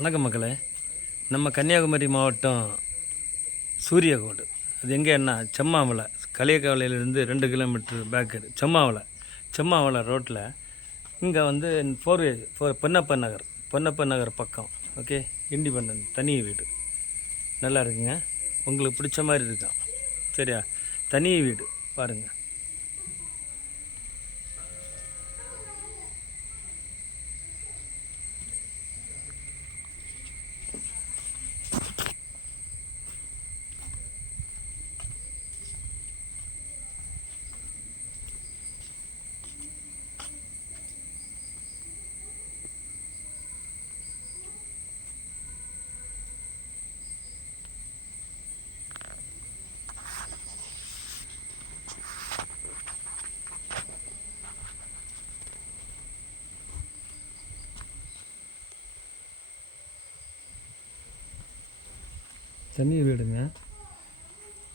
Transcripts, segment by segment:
வணக்கம் மக்களே. நம்ம கன்னியாகுமரி மாவட்டம் சூரியகோடு. அது எங்கேன்னா செம்மாவளை, களியக்காவிலேருந்து 2 கிலோமீட்டர் பேக்கு செம்மாவளை ரோட்டில் இங்கே வந்து 4 பொன்னப்பன் நகர் பக்கம். ஓகே, இண்டிபெண்டன்ட் தனி வீடு நல்லா இருக்குங்க. உங்களுக்கு பிடிச்ச மாதிரி இருக்கான். சரியா, தனி வீடு பாருங்கள். தனி வீடுங்க,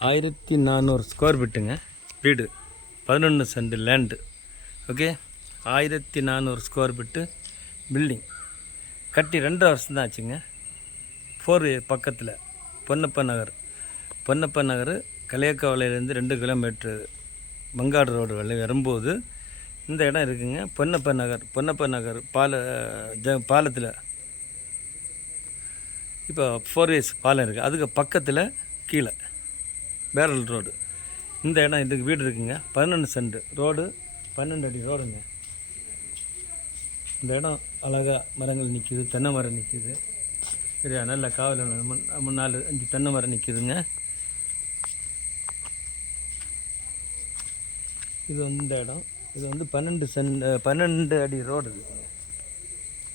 1400 ஸ்கொயர் ஃபீட்டுங்க வீடு, 11 send land. Okay, 1400 square feet building கட்டி 2 வருஷம் தான் ஆச்சுங்க. 4 பக்கத்தில் பொன்னப்பன் நகர் களியக்காவிலேருந்து 2 கிலோமீட்ரு மங்காடு ரோடு வழி வரும்போது இந்த இடம் இருக்குங்க. பொன்னப்பன் நகர் பாலத்தில் இப்போ 4 இயர்ஸ் பாலம் இருக்குது. அதுக்கு பக்கத்தில் கீழே பேரல் ரோடு இந்த இடம் இதுக்கு வீடு இருக்குங்க. 11 சென்ட் ரோடு, 12 அடி ரோடுங்க. இந்த இடம் அழகாக மரங்கள் நிற்கிது, தென்னை மரம் நிற்கிது. சரியா, நல்ல காவல் 4-5 தென்னை மரம் நிற்கிதுங்க. இது வந்து இந்த இடம் இது வந்து 12 அடி ரோடு இருக்குங்க.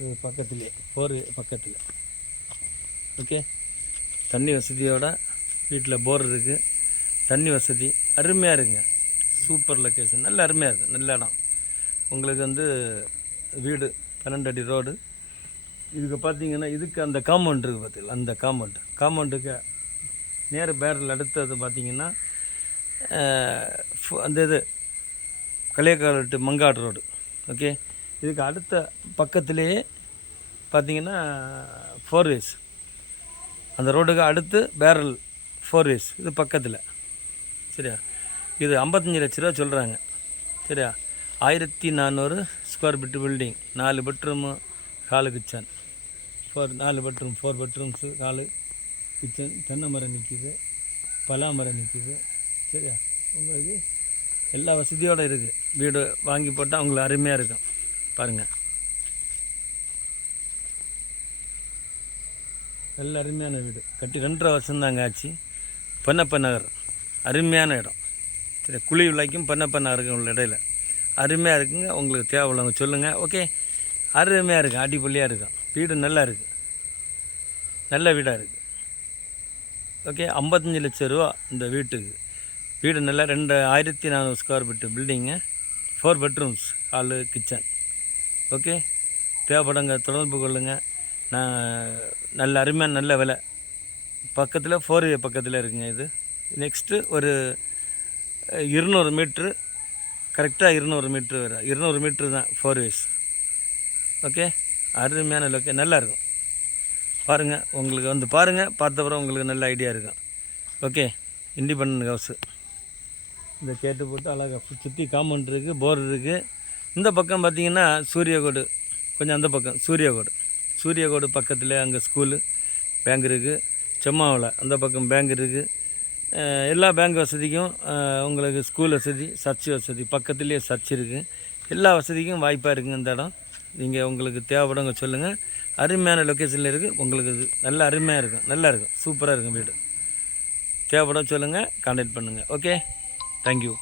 இது பக்கத்துலேயே 4 பக்கத்தில். ஓகே, தண்ணி வசதியோட வீட்டில் போர் இருக்குது. தண்ணி வசதி அருமையாக இருக்குங்க. சூப்பர் லொக்கேஷன், நல்ல அருமையாக இருக்குது. நல்ல இடம். உங்களுக்கு வந்து வீடு 12 அடி ரோடு. இதுக்கு பார்த்தீங்கன்னா இதுக்கு அந்த காம்பவுண்ட் இருக்குது பார்த்தீங்களா, அந்த காம்பவுண்டுக்கு நேர பேரல் அடுத்தது பார்த்தீங்கன்னா அந்த இது களியக்காவிட்டு மங்காடு ரோடு. ஓகே, இதுக்கு அடுத்த பக்கத்துலேயே பார்த்தீங்கன்னா 4 வேஸ். அந்த ரோடுக்கு அடுத்து பேரல் 4 வேஸ் இது பக்கத்தில். சரியா, இது 55 லட்ச ரூபா சொல்கிறாங்க. சரியா, 1400 square feet building, 4 bedroom, hall, kitchen. 4 bedroom, 4 bedrooms, hall, kitchen. தென்னை மரம் நிற்கிது, பலா மரம் நிற்கிது. சரியா, உங்களுக்கு எல்லா வசதியோடு இருக்குது. வீடு வாங்கி போட்டால் உங்களுக்கு அருமையாக இருக்கும். பாருங்கள், நல்ல அருமையான வீடு. கட்டி 2.5 வருஷம்தாங்க ஆச்சு. பொன்னப்பன் நகர் அருமையான இடம். சரி, குழி விலைக்கும் பொன்னப்பன் நகருக்கும் உள்ள இடையில அருமையாக இருக்குங்க. உங்களுக்கு தேவை உள்ளவங்க சொல்லுங்கள். ஓகே, அருமையாக இருக்கும், அடிப்பொலியாக இருக்கும். வீடு நல்லா இருக்குது, நல்ல வீடாக இருக்குது. ஓகே, 55 லட்ச ரூபா இந்த வீட்டுக்கு. வீடு நல்லா 1400 square feet building, 4 bedrooms, hall, kitchen. Okay, தேவைப்படுங்க, தொடர்பு கொள்ளுங்கள். நான் நல்ல அருமையான நல்ல விலை. பக்கத்தில் 4 பக்கத்தில் இருக்குங்க. இது நெக்ஸ்ட்டு ஒரு 200 மீட்ரு, கரெக்டாக 200 மீட்ரு வரும். 200 மீட்ரு தான் 4 வேஸ். ஓகே, அருமையான நல்லாயிருக்கும். பாருங்கள், உங்களுக்கு வந்து பாருங்கள். பார்த்தப்பறம் உங்களுக்கு நல்ல ஐடியா இருக்கும். Okay, independent house. இந்த கேட்டு போட்டு அழகாக சுற்றி காம்பவுண்ட் இருக்குது, போர் இருக்குது. இந்த பக்கம் பார்த்திங்கன்னா சூரியகோடு, கொஞ்சம் அந்த பக்கம் சூரியகோடு பக்கத்தில் அங்கே ஸ்கூலு, பேங்க் இருக்குது. செம்மாவளை அந்த பக்கம் பேங்க் இருக்குது. எல்லா பேங்க் வசதிக்கும் உங்களுக்கு ஸ்கூல் வசதி, சர்ச் வசதி, பக்கத்துலேயே சர்ச் இருக்குது. எல்லா வசதிக்கும் வாய்ப்பாக இருக்குங்க இந்த இடம். நீங்கள் உங்களுக்கு தேவைப்படுங்க சொல்லுங்கள். அருமையான லொக்கேஷனில் இருக்குது. உங்களுக்கு இது நல்ல அருமையாக இருக்கும், நல்லா இருக்கும், சூப்பராக இருக்கும் வீடு. தேவைப்பட சொல்லுங்கள், கான்டாக்ட் பண்ணுங்கள். Okay, thank you.